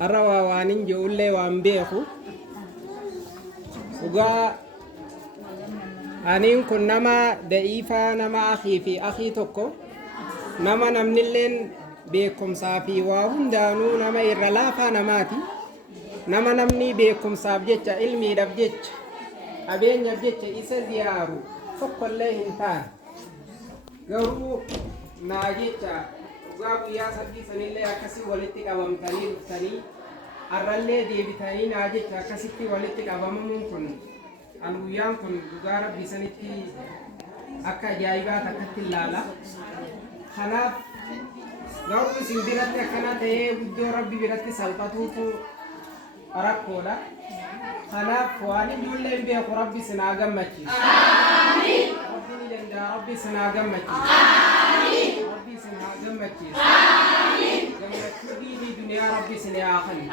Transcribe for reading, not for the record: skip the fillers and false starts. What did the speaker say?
arrawa waanin ijoollee waan beeku dhugaa aniin kun nama da'iifaa nama akii fi akii tokko nama namnilleen beekumsaa fi waa hundaanuu nama irra laafaa namaati nama namni beekumsaaf jecha ilmiidhaaf jecha qabeenyaaf jecha isa ziyaaru tokkollee hin taane garuu naa jecha dhugaa guyyaa sadii sanillee akkasii walitti qabamtanii dhuftanii arrallee deebitanii naa jecha akkasitti walitti qabamamuun kun an guyyaan kun dhugaa rabbii sanitti akka ajaa'ibaa takkatti ilaala kanaaf garuu isin biratti akkana ta'ee guddoo rabbi biratti salphatuutu rakkoodha kanaaf waan ijoolleen beeku rabbi sinaa gammachiisu rabbi ni danda'a rabbi sinaa gammachiisu rabbi sinaa gammachiisu gammachuu diinii duniyaa rabbi sinaa kennu